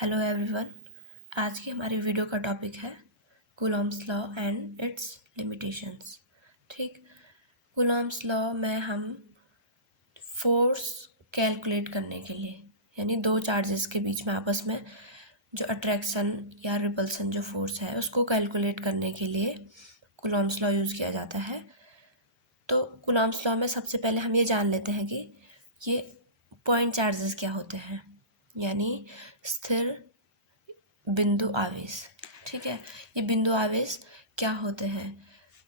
Hello everyone. आज की हमारी वीडियो का टॉपिक है Coulomb's law and it's limitations. ठीक, कूलॉम्स लॉ में हम फोर्स कैलकुलेट करने के लिए, यानी दो चार्जेस के बीच में आपस में जो अट्रैक्शन या रिपल्सन जो फोर्स है उसको कैलकुलेट करने के लिए कूलॉम्स लॉ यूज़ किया जाता है। तो कूलॉम्स लॉ में सबसे पहले हम ये जान लेते हैं कि ये पॉइंट चार्जेस क्या होते हैं, यानी स्थिर बिंदु आवेश। ठीक है, ये बिंदु आवेश क्या होते हैं?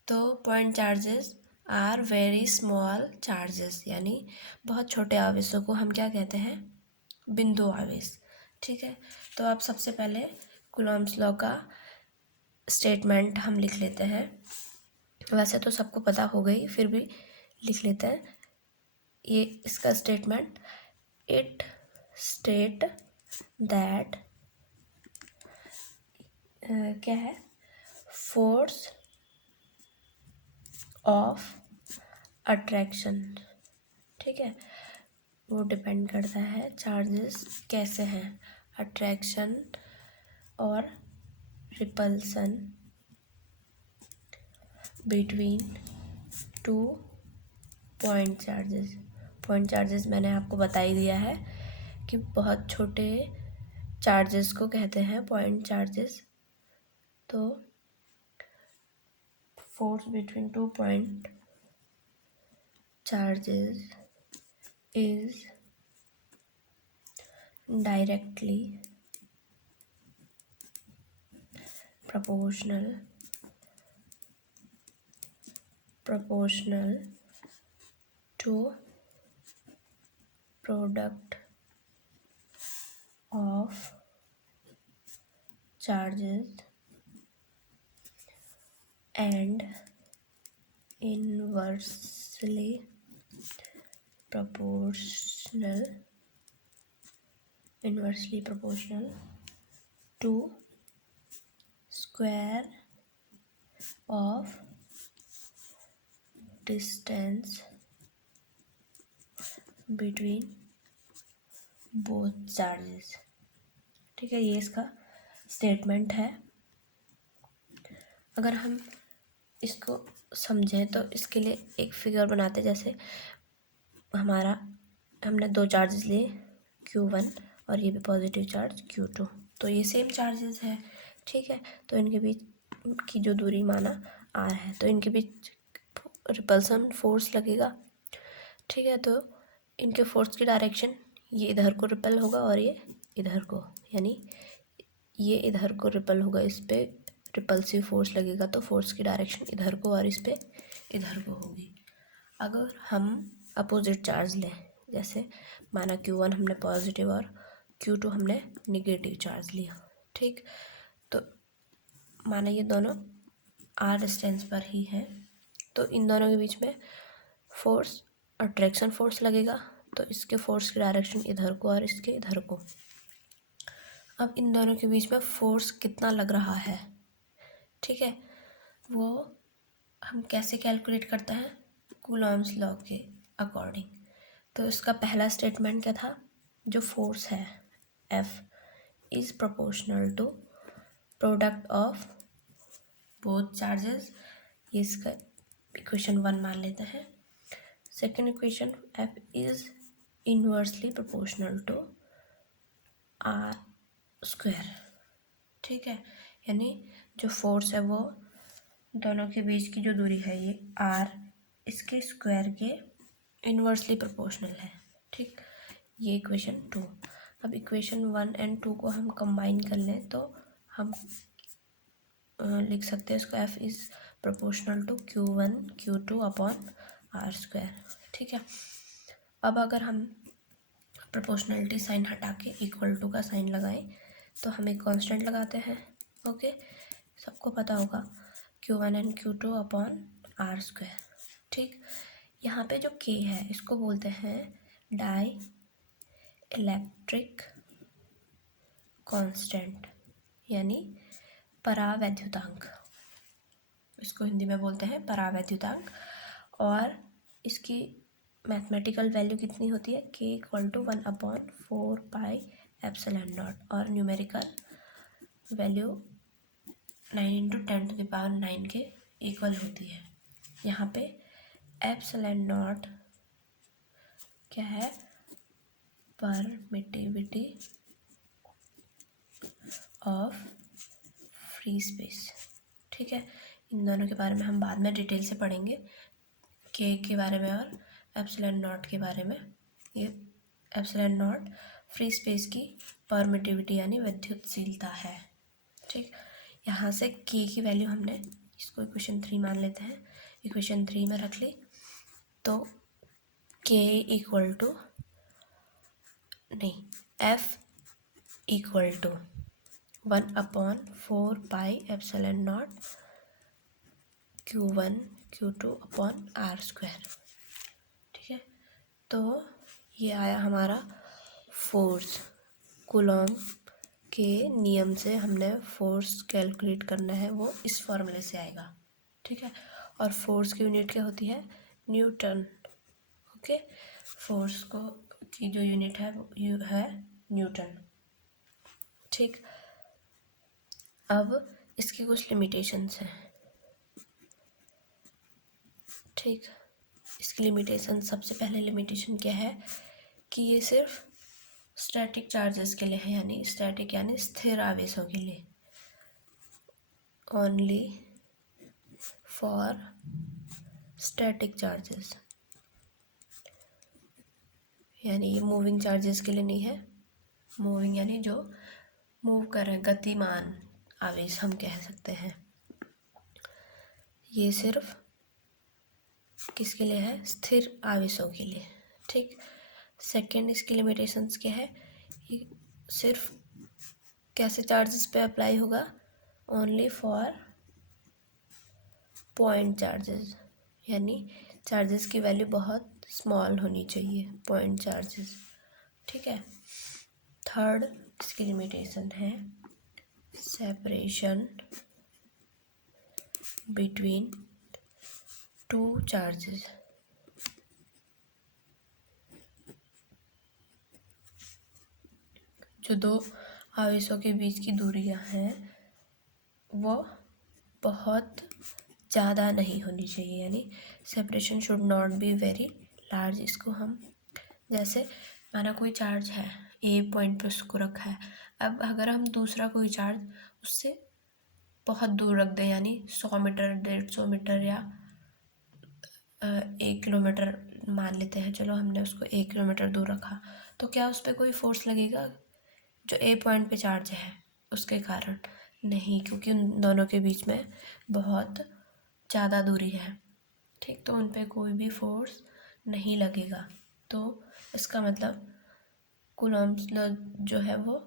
तो point charges are very small charges, यानी बहुत छोटे आवेशों को हम क्या कहते हैं? बिंदु आवेश। ठीक है, तो आप सबसे पहले कूलॉम्स लॉ का स्टेटमेंट हम लिख लेते हैं। वैसे तो सबको पता हो गई, फिर भी लिख लेते हैं। ये इसका स्टेटमेंट, इट स्टेट दैट क्या है? Force of attraction. ठीक है, वो डिपेंड करता है चार्जेस कैसे हैं, अट्रैक्शन और repulsion between two point charges. Point charges मैंने आपको बता ही दिया है कि बहुत छोटे चार्जेस को कहते हैं पॉइंट चार्जेस। तो force between two point charges is directly proportional to product of charges and inversely proportional to square of distance between both charges। ठीक है, ये इसका स्टेटमेंट है। अगर हम इसको समझें तो इसके लिए एक फिगर बनाते हैं। जैसे हमने दो चार्जेस लिए Q1 और ये भी पॉजिटिव चार्ज Q2, तो ये सेम चार्जेस है। ठीक है, तो इनके बीच की जो दूरी माना R है, तो इनके बीच रिपल्सन फोर्स लगेगा। ठीक है, तो इनके फोर्स की डायरेक्शन, ये इधर को रिपल होगा और ये इधर को, यानी ये इधर को रिपल होगा, इस पर रिपल्सिव फोर्स लगेगा, तो फोर्स की डायरेक्शन इधर को और इस पर इधर को होगी। अगर हम अपोजिट चार्ज लें, जैसे माना Q1 हमने पॉजिटिव और Q2 हमने निगेटिव चार्ज लिया। ठीक, तो माना ये दोनों R डिस्टेंस पर ही हैं, तो इन दोनों के बीच में फोर्स अट्रैक्शन फोर्स लगेगा, तो इसके फोर्स की डायरेक्शन इधर को और इसके इधर को। अब इन दोनों के बीच में फोर्स कितना लग रहा है, ठीक है, वो हम कैसे कैलकुलेट करते हैं? कूलॉम्स लॉ के अकॉर्डिंग। तो इसका पहला स्टेटमेंट क्या था? जो फोर्स है F is proportional to product of both charges, ये इसका इक्वेशन 1 मान लेते हैं। Second equation, F is inversely proportional to R square. ठीक है, यानी जो फोर्स है वो दोनों के बीच की जो दूरी है ये R इसके स्क्वायर के इन्वर्सली प्रोपोर्शनल है। ठीक, ये इक्वेशन 2। अब इक्वेशन 1 एंड 2 को हम कंबाइन कर लें तो हम लिख सकते हैं इसको, F is proportional to Q1 Q2 upon R square. ठीक है, अब अगर हम प्रोपोर्शनलिटी साइन हटा के इक्वल टू का साइन लगाएं तो हम एक कांस्टेंट लगाते हैं। ओके, सबको पता होगा Q1 and Q2 upon R square. ठीक, यहाँ पे जो K है इसको बोलते हैं डाई इलेक्ट्रिक कांस्टेंट, यानी परावैद्युतांक। इसको हिंदी में बोलते हैं परावैद्युतांक, और इसकी मैथमेटिकल वैल्यू कितनी होती है? K = 1/4 पाई एप्सिलॉन नॉट, और न्यूमेरिकल वैल्यू 9 × 10⁹ के इक्वल होती है। यहाँ पे एप्सिलॉन नॉट क्या है, परमिटिविटी ऑफ फ्री स्पेस। ठीक है, इन दोनों के बारे में हम बाद में डिटेल से पढ़ेंगे, के बारे में और एप्सिलॉन नॉट के बारे में। ये एप्सिलॉन नॉट फ्री स्पेस की परमिटिविटी यानी विद्युतशीलता है। ठीक, यहाँ से के की वैल्यू हमने इसको इक्वेशन 3 मान लेते हैं, इक्वेशन 3 में रख ली, तो के इक्वल टू नहीं F equal to 1/4 pi epsilon nought Q1 Q2/r²। ठीक है, तो ये आया हमारा फोर्स। कूलॉम के नियम से हमने फोर्स कैलकुलेट करना है, वो इस फॉर्मूले से आएगा। ठीक है, और फोर्स की यूनिट क्या होती है, न्यूटन। ओके, फोर्स को की जो यूनिट है वो है न्यूटन। ठीक, अब इसकी कुछ लिमिटेशंस हैं। ठीक, इसकी लिमिटेशन, सबसे पहले लिमिटेशन क्या है कि ये सिर्फ स्टैटिक चार्जेस के लिए है, यानी स्टैटिक यानी स्थिर आवेशों के लिए, ओनली फॉर स्टैटिक चार्जेस, यानी ये मूविंग चार्जेस के लिए नहीं है। मूविंग यानी जो मूव कर रहे हैं, गतिमान आवेश हम कह सकते हैं। ये सिर्फ किसके लिए है, स्थिर आवेशों के लिए। ठीक, सेकेंड इसकी लिमिटेशंस क्या है, ये सिर्फ कैसे चार्जेस पे अप्लाई होगा, ओनली फॉर पॉइंट चार्जेस, यानी चार्जेस की वैल्यू बहुत स्मॉल होनी चाहिए, पॉइंट चार्जेस। ठीक है, थर्ड इसकी लिमिटेशन है सेपरेशन बिटवीन टू चार्जेस। जो दो आवेशों के बीच की दूरियां हैं वो बहुत ज़्यादा नहीं होनी चाहिए, यानी separation should not be very large. इसको हम जैसे माना कोई चार्ज है, ए पॉइंट पे उसको रखा है, अब अगर हम दूसरा कोई चार्ज उससे बहुत दूर रख दें, यानी 100 मीटर 150 मीटर या 1 किलोमीटर मान लेते हैं, चलो हमने उसको 1 किलोमीटर दूर रखा, तो क्या उस पर कोई फोर्स लगेगा जो ए पॉइंट पे चार्ज है उसके कारण? नहीं, क्योंकि उन दोनों के बीच में बहुत ज़्यादा दूरी है। ठीक, तो उन पर कोई भी फोर्स नहीं लगेगा। तो इसका मतलब कूलॉम्स लॉ जो है वो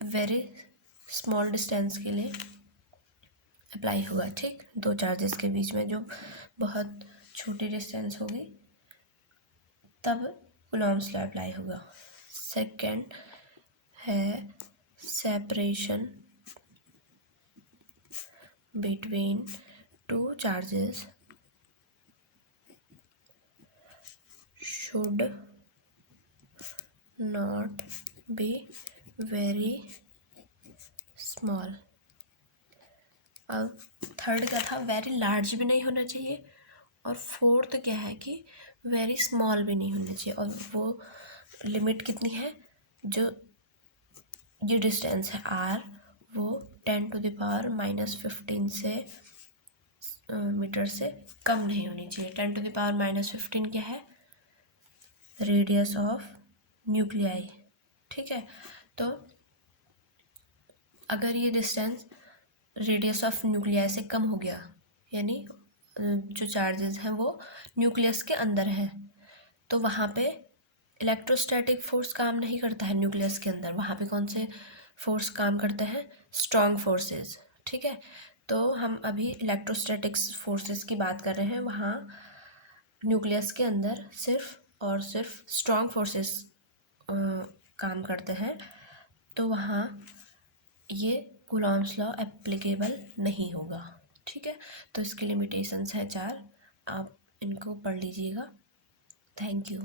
वेरी स्मॉल डिस्टेंस के लिए अप्लाई होगा। ठीक, दो चार्जेस के बीच में जो बहुत छोटी डिस्टेंस होगी तब कूलॉम्स लॉ अप्लाई होगा। सेकंड है separation between two charges should not be very small. अब थर्ड का था वेरी लार्ज भी नहीं होना चाहिए, और फोर्थ क्या है कि वेरी स्मॉल भी नहीं होना चाहिए। और वो लिमिट कितनी है, जो ये डिस्टेंस है आर, वो 10⁻⁻15 से मीटर से कम नहीं होनी चाहिए। 10⁻⁻15 क्या है, रेडियस ऑफ न्यूक्लियाई। ठीक है, तो अगर ये डिस्टेंस रेडियस ऑफ न्यूक्लियाई से कम हो गया, यानी जो चार्जेस हैं वो न्यूक्लियस के अंदर है, तो वहाँ पे इलेक्ट्रोस्टैटिक फोर्स काम नहीं करता है न्यूक्लियस के अंदर। वहाँ पे कौन से फोर्स काम करते हैं, स्ट्रॉन्ग फोर्सेस। ठीक है, तो हम अभी इलेक्ट्रोस्टैटिक्स फोर्सेस की बात कर रहे हैं। वहाँ न्यूक्लियस के अंदर सिर्फ और सिर्फ स्ट्रॉन्ग फोर्सेस काम करते हैं, तो वहाँ ये कूलॉम्स लॉ एप्लीकेबल नहीं होगा। ठीक है, तो इसकी लिमिटेशंस है 4, आप इनको पढ़ लीजिएगा। Thank you.